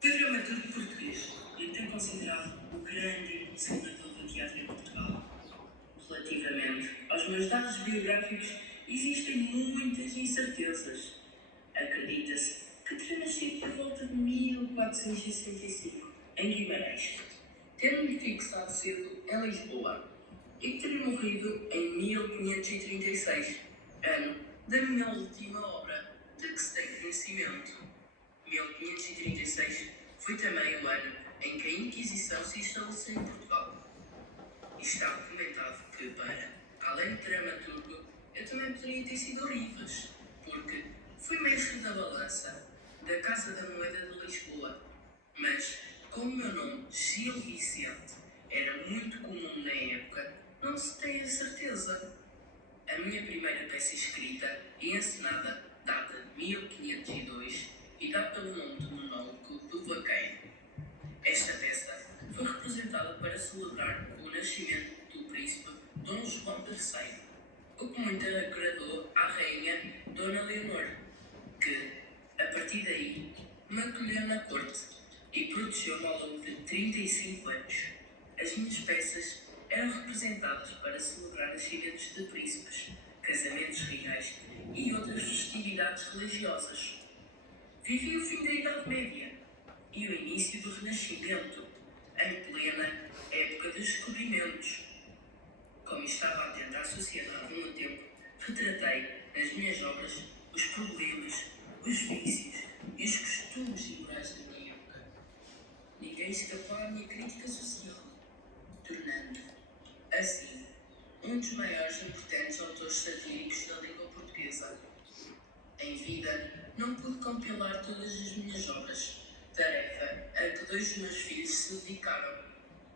Foi dramaturgo português e até considerado o grande salvador do teatro em Portugal. Relativamente aos meus dados biográficos, existem muitas incertezas. Acredita-se que terá nascido por volta de 1465, em Guimarães, tendo-me fixado cedo em Lisboa, e que teria morrido em 1536, ano da minha última obra de que se tem conhecimento. 1536 foi também o ano em que a Inquisição se estabeleceu em Portugal. E está documentado que, para além de dramaturgo, eu também poderia ter sido Rivas, porque fui mestre da balança da Casa da Moeda de Lisboa. Mas, como o meu nome, Gil Vicente, era muito comum na época, não se tem a certeza. A minha primeira peça escrita e encenada data de 1502 e dá pelo nome de Monólogo do Vaqueiro. Esta peça foi representada para celebrar o nascimento do príncipe Dom João III, o que muito agradou à rainha Dona Leonor, que, a partir daí, me acolheu na corte e protegeu-me ao longo de 35 anos. As minhas peças eram representadas para celebrar nascimentos de príncipes, casamentos reais e outras festividades religiosas. Vivi o fim da Idade Média e o início do Renascimento, em plena época dos descobrimentos. Como estava atento à sociedade no meu tempo, retratei nas minhas obras os problemas, os vícios e os costumes e morais da minha época. Ninguém escapou à minha crítica social, tornando, assim, um dos maiores e importantes autores satíricos da língua portuguesa. Em vida, não pude compilar todas as minhas obras, tarefa a que dois dos meus filhos se dedicaram,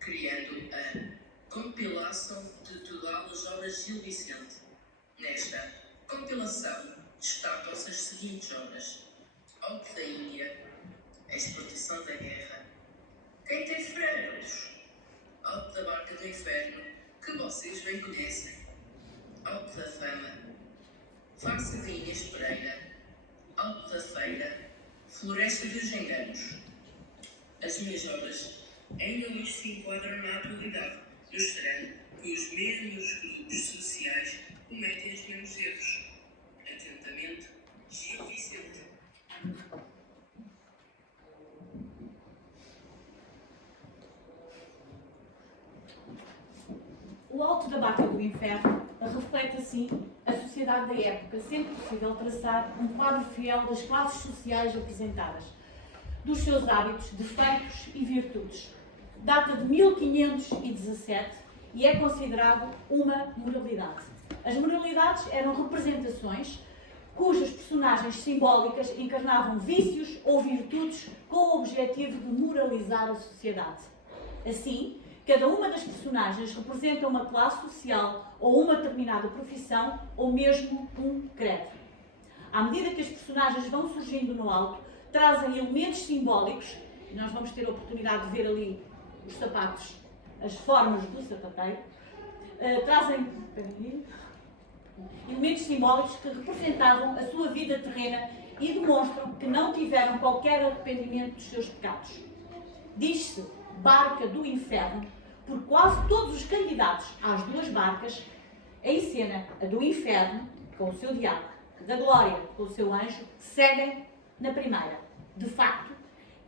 criando a compilação de todas as obras de Gil Vicente. Nesta compilação destacam-se as seguintes obras: Alto da Índia, A Exportação da Guerra, Quem tem frenos, Alto da Barca do Inferno, que vocês bem conhecem, Alto da Fama, Farsa de Inês Pereira, Alto da Feira, Floresta dos Enganos. As minhas obras ainda hoje se enquadram na atualidade, mostrando que os mesmos grupos sociais cometem os mesmos erros. Atentamente, Gil Vicente. O Alto da Barca do Inferno reflete, assim, a sociedade da época, sendo possível traçar um quadro fiel das classes sociais apresentadas, dos seus hábitos, defeitos e virtudes. Data de 1517 e é considerado uma moralidade. As moralidades eram representações cujas personagens simbólicas encarnavam vícios ou virtudes com o objetivo de moralizar a sociedade. Assim, cada uma das personagens representa uma classe social ou uma determinada profissão ou mesmo um credo. À medida que as personagens vão surgindo no alto, trazem elementos simbólicos, e nós vamos ter a oportunidade de ver ali os sapatos, as formas do sapateiro, trazem elementos simbólicos que representavam a sua vida terrena e demonstram que não tiveram qualquer arrependimento dos seus pecados. Diz-se Barca do Inferno, por quase todos os candidatos às duas barcas, em cena a do Inferno, com o seu diabo, da Glória, com o seu anjo, seguem na primeira. De facto,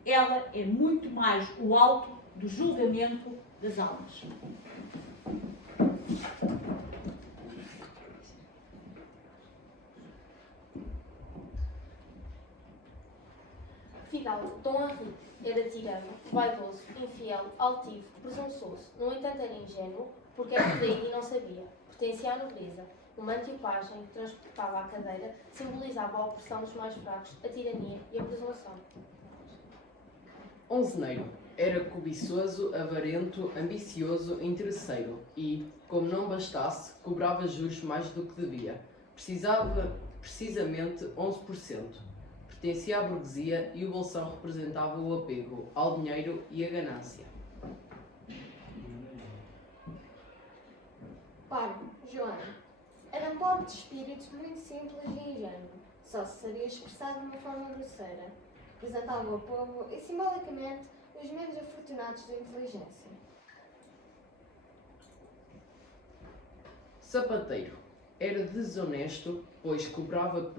ela é muito mais o alto do julgamento das almas. Afinal, Dom Henrique era tirano, vaidoso, infiel, altivo, presunçoso. No entanto, era ingênuo, porque era daí e não sabia. Pertencia à nobreza. Uma antipagem que transportava a cadeira simbolizava a opressão dos mais fracos, a tirania e a presunção. Onzeneiro. Era cobiçoso, avarento, ambicioso, interesseiro e, como não bastasse, cobrava juros mais do que devia. Precisava precisamente 11%. Pertencia à burguesia e o bolsão representava o apego ao dinheiro e a ganância. Parvo, Joana. Era um pobre de espírito muito simples e ingênuo. Só se sabia expressar de uma forma grosseira. representava o povo e, simbolicamente, os menos afortunados da inteligência. Sapateiro. Era desonesto, pois cobrava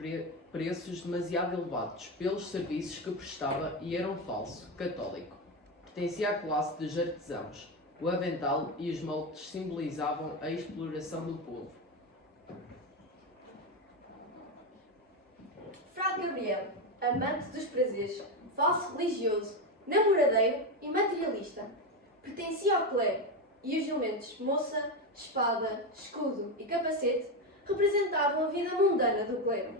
preços demasiado elevados pelos serviços que prestava e era um falso católico. Pertencia à classe dos artesãos. O avental e os moldes simbolizavam a exploração do povo. Frade Gabriel, amante dos prazeres, falso religioso, namoradeiro e materialista. Pertencia ao clero e os elementos moça, espada, escudo e capacete representavam a vida mundana do clero.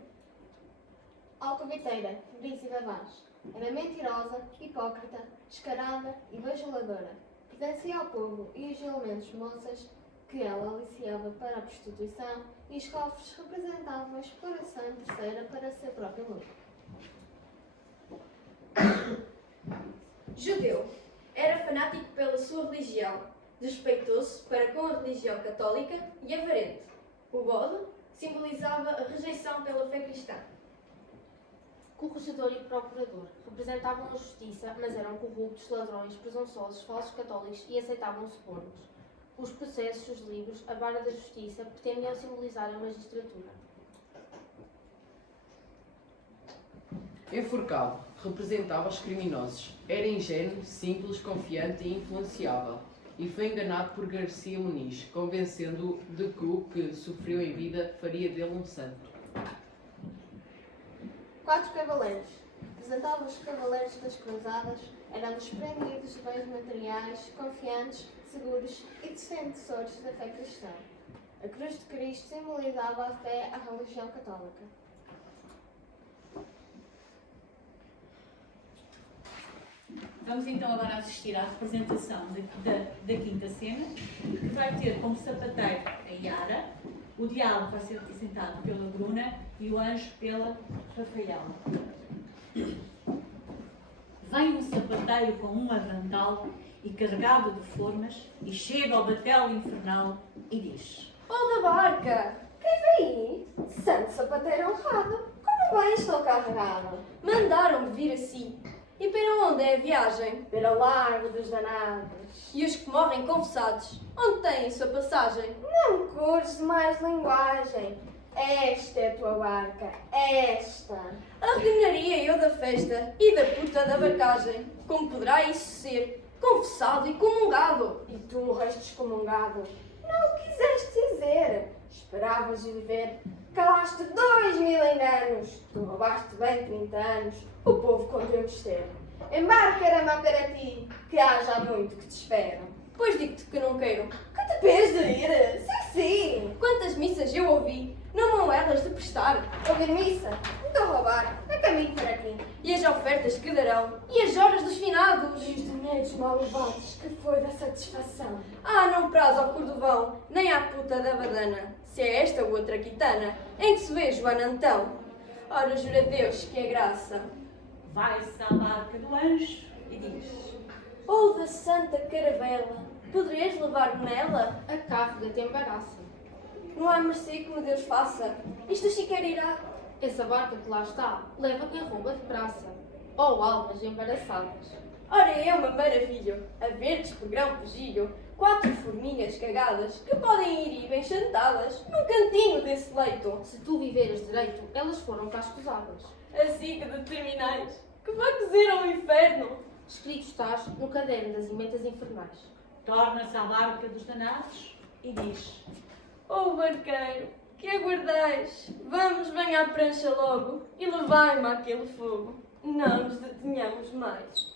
Alcoviteira, Fabrício da Vaz. Era mentirosa, hipócrita, descarada e bajuladora. Pertencia ao povo e os elementos moças que ela aliciava para a prostituição e os cofres representavam a exploração terceira para seu próprio lucro. Judeu. Era fanático pela sua religião, desrespeitoso para com a religião católica e avarento. O bode simbolizava a rejeição pela fé cristã. Corregedor e procurador representavam a justiça, mas eram corruptos, ladrões, presunçosos, falsos católicos e aceitavam subornos. Os processos, os livros, a vara da justiça pretendiam simbolizar a magistratura. Enforcado. Representava os criminosos. Era ingênuo, simples, confiante e influenciável. E foi enganado por Garcia Muniz, convencendo-o de que o que sofreu em vida faria dele um santo. 4 cavaleiros. Representavam os cavaleiros das cruzadas, eram desprendidos de bens materiais, confiantes, seguros e defensores da fé cristã. A cruz de Cristo simbolizava a fé à religião católica. Vamos então agora assistir à representação da quinta cena, que vai ter como sapateiro a Yara, o diabo vai ser representado pela Bruna e o anjo pela Rafaela. Vem um sapateiro com um avental e carregado de formas e chega ao batel infernal e diz: Oh, da barca! Quem vem aí? Santo sapateiro honrado! Como bem estou carregado? Mandaram-me vir assim. E para onde é a viagem? Para o largo dos danados. E os que morrem confessados, onde têm sua passagem? Não cures mais linguagem. Esta é a tua barca. Esta. Ordenaria eu da festa e da puta da barcagem. Como poderá isso ser? Confessado e comungado. E tu morreste excomungado. Não o quiseste dizer. Esperavas viver. Calaste 2000 enganos. Tu roubaste bem 30 anos. O povo contentes ter. Embarca, Aramacarati, que há já muito que te esperam. Pois digo-te que não quero. Que te pês de ir? Sim, sim. Quantas missas eu ouvi, não vão elas de prestar. Ouvir missa? Então roubar. A caminho para aqui. E as ofertas que darão, e as horas dos finados. E os dinheiros mal levados, que foi da satisfação. Ah, não prazo ao cordovão, nem à puta da badana. Se é esta ou outra quitana, em que se vê Joana Antão. Ora, jura Deus que é graça. vai-se à barca do anjo e diz: Oh, da santa caravela, poderias levar-me nela? A carga te embaraça. Não há mercê que me Deus faça. Isto sequer irá. Essa barca que lá está leva quem rouba de praça. Oh, almas embaraçadas. Ora, é uma maravilha, a verdes por grão pegilho, 4 forminhas cagadas, que podem ir e bem chantadas, num cantinho desse leito. Se tu viveres direito, elas foram cá escusadas. Assim que determinais, que vai cozer ao inferno. Escrito estás no caderno das emendas infernais. torna-se à barca dos danados e diz: Oh, barqueiro, que aguardais? Vamos, venha à prancha logo e levai-me àquele fogo. Não nos detenhamos mais.